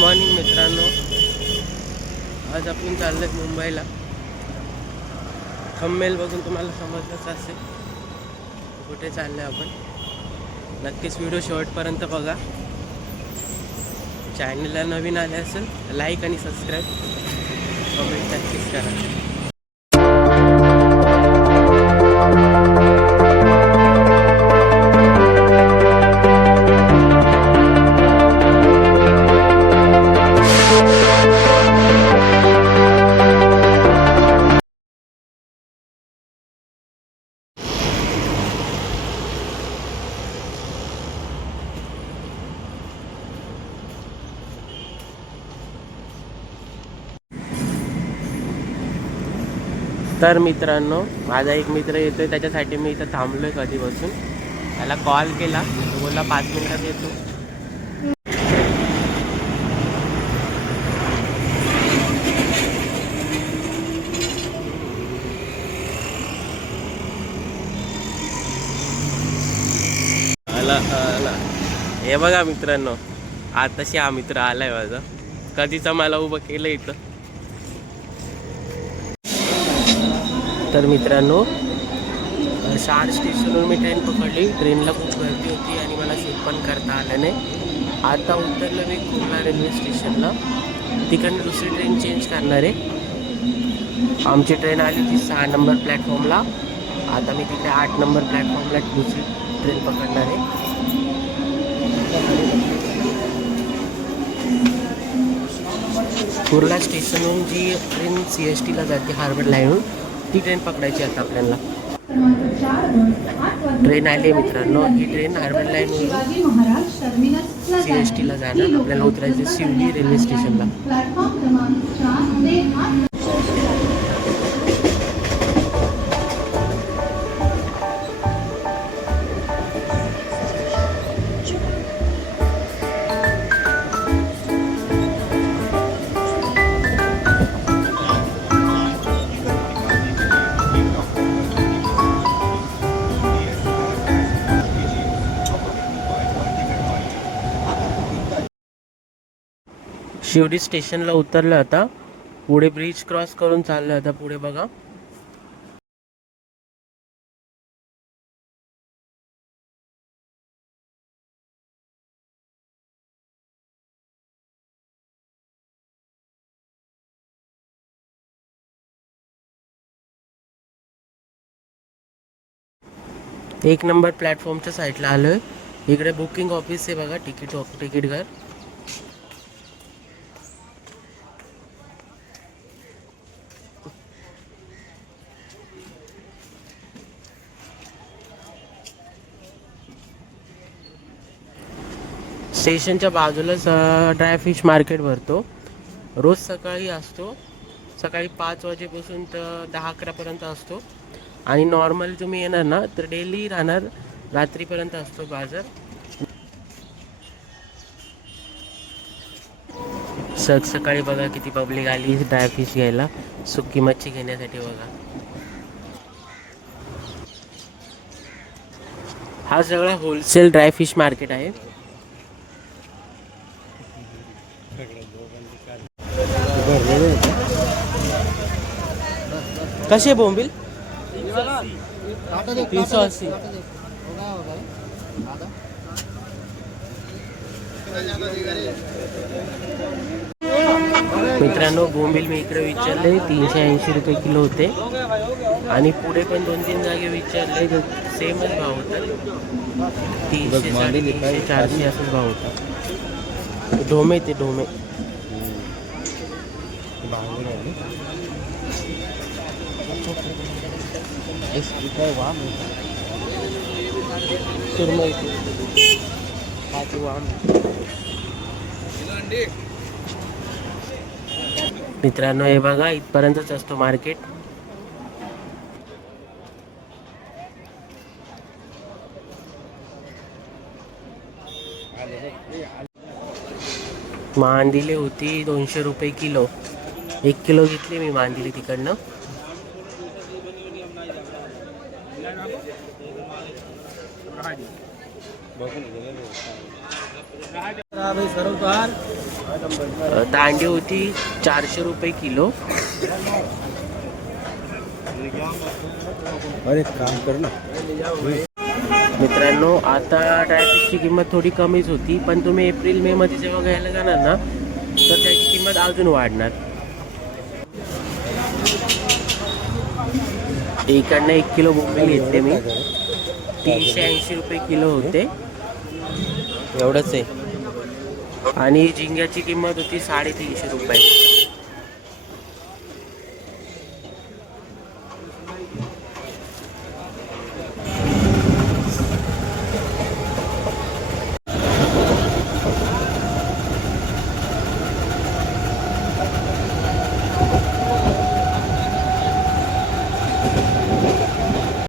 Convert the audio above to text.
Morning मित्रांनो, आज आपण चाललोय मुंबईला. थंबनेल बघून तुम्हाला समजलंच असेल कुठे चाललोय आपण. नक्कीच व्हिडिओ शेवटपर्यंत बघा. चॅनलला नवीन आले असेल लाईक आणि सबस्क्राईब कमेंट नक्कीच करा. तर मित्रांनो, माझा एक मित्र येतोय, त्याच्यासाठी मी इथं थांबलोय कधीपासून. त्याला कॉल केला, तो बोलला 5 मिनिटात येतो. आला. हे बघा मित्रांनो, आताशी हा मित्र आलाय माझा. कधीचा मला उभं केलं इथं. तर मित्रांनो, शार स्टेशनवर मी ट्रेन पकडली. ट्रेनला खूप गर्दी होती आणि मला शूट पण करता आलं नाही. आता उतरलं मी कुर्ला रेल्वे स्टेशनला. तिकडनं दुसरी ट्रेन चेंज करणार आहे. आमची ट्रेन आली होती 6 नंबर प्लॅटफॉर्मला. आता मी तिथे 8 नंबर प्लॅटफॉर्मला दुसरी ट्रेन पकडणार आहे. कुर्ला स्टेशनहून जी ट्रेन CSTला जाते हार्बर लाईनहून, ती ट्रेन पकडायची आता आपल्याला. ट्रेन आली आहे मित्रांनो. ही ट्रेन हार्बर लाईनवरून CSTला जाणार. आपल्याला उतरायचं शिवली रेल्वे स्टेशनला. शिवडी स्टेशनला उतरलं. आता पुढे ब्रिज क्रॉस करून चाललं. आता पुढे बघा, एक नंबर प्लॅटफॉर्मच्या साईडला आलोय. इकडे बुकिंग ऑफिस आहे बघा, तिकीट घर. स्टेशनच्या बाजूलाच ड्राय फिश मार्केट भरतो. रोज सकाळी असतो. सकाळी 5 वाजेपासून तर 10-11 पर्यंत असतो. आणि नॉर्मल तुम्ही येणार ना तर डेली राहणार, रात्रीपर्यंत असतो बाजार. सकाळी बघा किती पब्लिक आली ड्राय फिश घ्यायला, सुकी मच्छी घेण्यासाठी बघा. हा सगळा होलसेल ड्राय फिश मार्केट आहे. कसे बोंबील? 380. मित्रांनो, बोंबील मी इकडे विचारले 380 रुपये किलो होते. आणि पुढे पण 2-3 जागे विचारले तर सेमच भाव होता. 300, 350, 400 असाच भाव होता. ढोमे ते ढोमे. मित्रांनो, हे बघा इथपर्यंतच असतो मार्केट. मांदिले होती 200 रुपये किलो. 1 किलो घेतली मी मांदिली तिकडनं. सरवतार दांडी होती 400 रुपये किलो. अरे काम कर ना मित्रांनो, आता ड्रायफिशची किंमत थोडी कमीच होती, पण तुम्ही एप्रिल मे मध्ये जेव्हा घ्यायला जाणार ना तर त्याची किंमत अजून वाढणार. इकडनं 1 किलो बोंबील घेतले मी, 380 रुपये किलो होते. एवढंच आहे. आणि झिंग्याची किंमत होती 350 रुपये.